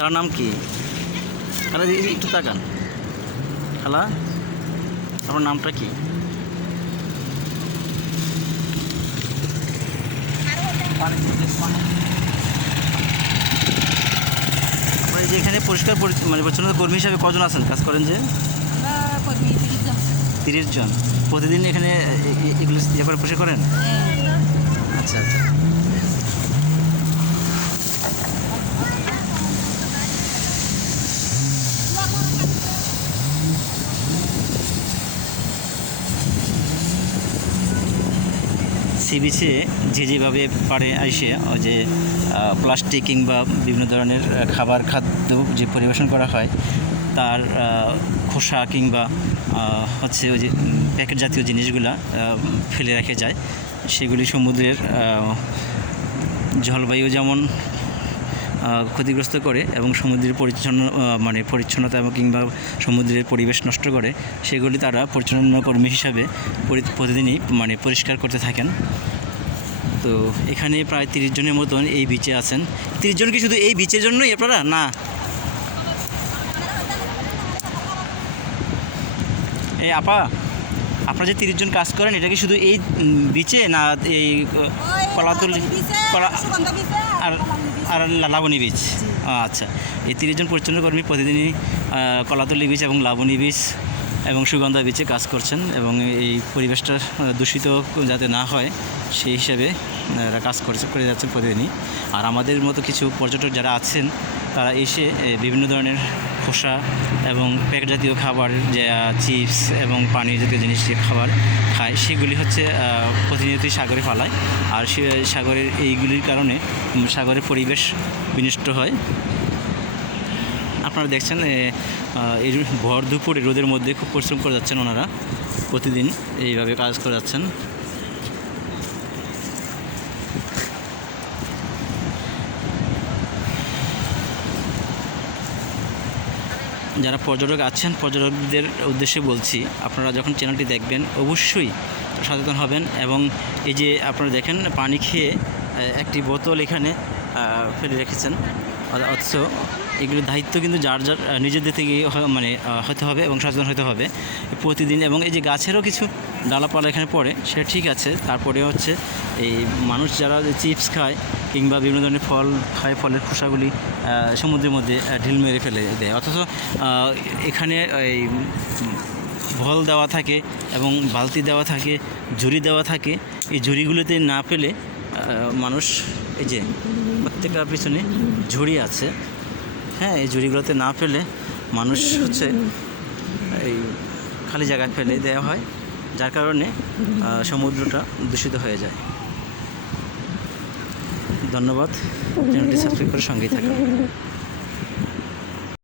খালার নাম কি? খালা একটু তাকান। খালা? আপনার নামটা কি? আপনার যে এখানে পরিষ্কার পরি- মানে পরিচ্ছন্নতা কর্মী হিসাবে কজন আছেন? কাজ করেন যে? তিরিশ জন। প্রতিদিন এখানে এগুলো ইয়ে করে পরিষ্কার করেন? হ্যাঁ। আচ্ছা আচ্ছা। সি যে যেভাবে পারে আসে ওই যে প্লাস্টিক কিংবা বিভিন্ন ধরনের খাবার, খাদ্য যে পরিবেশন করা হয়, তার খোসা কিংবা হচ্ছে ওই যে, প্যাকেট জাতীয় জিনিসগুলা ফেলে রেখে যায়। সেগুলি সমুদ্রের জলবায়ু যেমন ক্ষতিগ্রস্ত করে এবং সমুদ্রের পরিচ্ছন্ন মানে পরিচ্ছন্নতা এবং কিংবা সমুদ্রের পরিবেশ নষ্ট করে, সেগুলি তারা পরিচ্ছন্ন কর্মী হিসাবে পরি- প্রতিদিনই মানে পরিষ্কার করতে থাকেন। তো এখানে প্রায় তিরিশ জনের মতন এই বিচে আছেন। তিরিশ জন কি শুধু এই বিচের জন্যই আপনারা? না। এই আপা। আপনারা যে তিরিশ জন কাজ করেন এটা কি শুধু এই বিচে না এই কলাতুল কলাতলি কলা আর আর লাবণী বীজ আচ্ছা। এই তিরিশ জন পরিচ্ছন্ন কর্মী প্রতিদিনই কলাতলি বীজ এবং লাবণী বীজ এবং সুগন্ধা বীজে কাজ করছেন এবং এই পরিবেশটা দূষিত যাতে না হয়, সেই হিসাবে এরা কাজ করছে, করে যাচ্ছেন প্রতিদিনই। আর আমাদের মতো কিছু পর্যটক যারা আছেন, তারা এসে বিভিন্ন ধরনের খোসা এবং প্যাকেট জাতীয় খাবার, যে চিপস এবং পানীয় জাতীয় জিনিস যে খাবার খায়, সেগুলি হচ্ছে প্রতিনিয়তই সাগরে ফালায়। আর সে, সাগরের এইগুলির কারণে সাগরের পরিবেশ বিনষ্ট হয়। আপনারা দেখছেন এই ভর দুপুরে রোদের মধ্যে খুব পরিশ্রম করে যাচ্ছেন ওনারা। প্রতিদিন এইভাবে কাজ করে যাচ্ছেন। যারা পর্যটক আছেন, পর্যটকদের উদ্দেশ্যে বলছি, আপনারা যখন চ্যানেলটি দেখবেন, অবশ্যই সচেতন হবেন এবং এই যে আপনারা দেখেন, পানি খেয়ে একটি বোতল এখানে ফেলে রেখেছেন। অথচ এগুলির দায়িত্ব কিন্তু যার যার নিজেদের থেকে মানে হতে হবে এবং সচেতন হতে হবে প্রতিদিন। এবং এই যে গাছেরও কিছু ডালাপালা এখানে পড়ে, সেটা ঠিক আছে। তারপরে হচ্ছে এই মানুষ যারা চিপস খায় কিংবা বিভিন্ন ধরনের ফল খায়, ফলের খোসাগুলি সমুদ্রের মধ্যে ঢিল মেরে ফেলে দেয়। অথচ এখানে এই ভল দেওয়া থাকে এবং বালতি দেওয়া থাকে, ঝুড়ি দেওয়া থাকে। এই ঝুড়িগুলোতে না পেলে মানুষ এই যে প্রত্যেকটার পিছনে ঝুড়ি আছে। হ্যাঁ এই ঝুড়িগুলোতে না ফেলে মানুষ হচ্ছে এই খালি জায়গায় ফেলে দেওয়া হয়, যার কারণে সমুদ্রটা দূষিত হয়ে যায়। ধন্যবাদ। চ্যানেলটি সাবস্ক্রাইব করে সঙ্গেই থাকুন।